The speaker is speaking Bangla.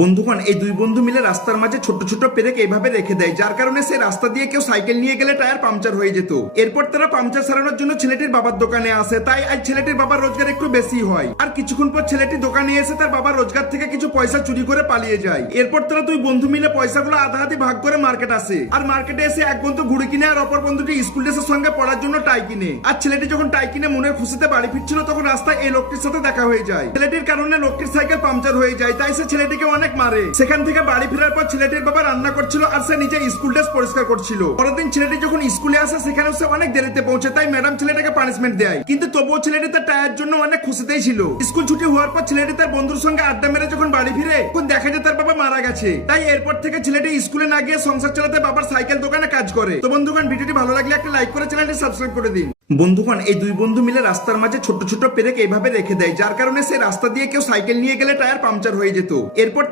বন্ধুগণ, এই দুই বন্ধু মিলে রাস্তার মাঝে ছোট ছোট পেরেক এইভাবে রেখে দেয়, যার কারণে সেই রাস্তা দিয়ে কেউ সাইকেল নিয়ে গেলে টায়ার পাংচার হয়ে যেত। এরপর তারা পাংচার সারানোর জন্য ছেলেটির বাবার দোকানে আসে। তাই আজ ছেলেটির বাবার রোজগার একটু বেশি হয়। আর কিছুক্ষণ পর ছেলেটি দোকানে এসে তার বাবার রোজগার থেকে কিছু পয়সা চুরি করে পালিয়ে যায়। এরপর তারা দুই বন্ধু মিলে পয়সাগুলো আধাআধি ভাগ করে মার্কেট আসে। আর মার্কেটে এসে এক বন্ধু ঘুড়ি কিনে আর অপর বন্ধুটি স্কুল ড্রেসের সঙ্গে পড়ার জন্য টাই কিনে। আর ছেলেটি যখন টাই কিনে মনের খুশিতে বাড়ি ফিরছিল, তখন রাস্তায় এই লোকটির সাথে দেখা হয়ে যায়। ছেলেটির কারণে লোকটির সাইকেল পাংচার হয়ে যায়। তাই সে ছেলেটিকে অনেক মারে। সেখান থেকে বাড়ি ফেরার পর ছেলেটির বাবা রান্না করছিল আর সে নিজে স্কুল ড্রেস পরিষ্কার করছিল। পরের দিন ছেলেটি যখন স্কুলে আসে, সেখানে সে অনেক দেরিতে পৌঁছে। তাই ম্যাডাম ছেলেটাকে পানিশমেন্ট দেয়। কিন্তু তবুও ছেলেটি তার টায়ার জন্য অনেক খুশিতেই ছিল। স্কুল ছুটি হওয়ার পর ছেলেটি তার বন্ধুর সঙ্গে আড্ডা মেরে যখন বাড়ি ফিরে, তখন দেখা যায় তার বাবা মারা গেছে। তাই এরপর থেকে ছেলেটি স্কুলে না গিয়ে সংসার চালাতে বাবার সাইকেল দোকানে কাজ করে। তো বন্ধুগণ, ভিডিওটি ভালো লাগলে একটা লাইক করে চ্যানেলটি সাবস্ক্রাইব করে দিন। বন্ধুগণ, এই দুই বন্ধু মিলে রাস্তার মাঝে ছোট ছোট পেরেক এইভাবে রেখে দেয়, যার কারণে সেই রাস্তা দিয়ে কেউ সাইকেল নিয়ে গেলে টায়ার পাংচার হয়ে যেত। এরপর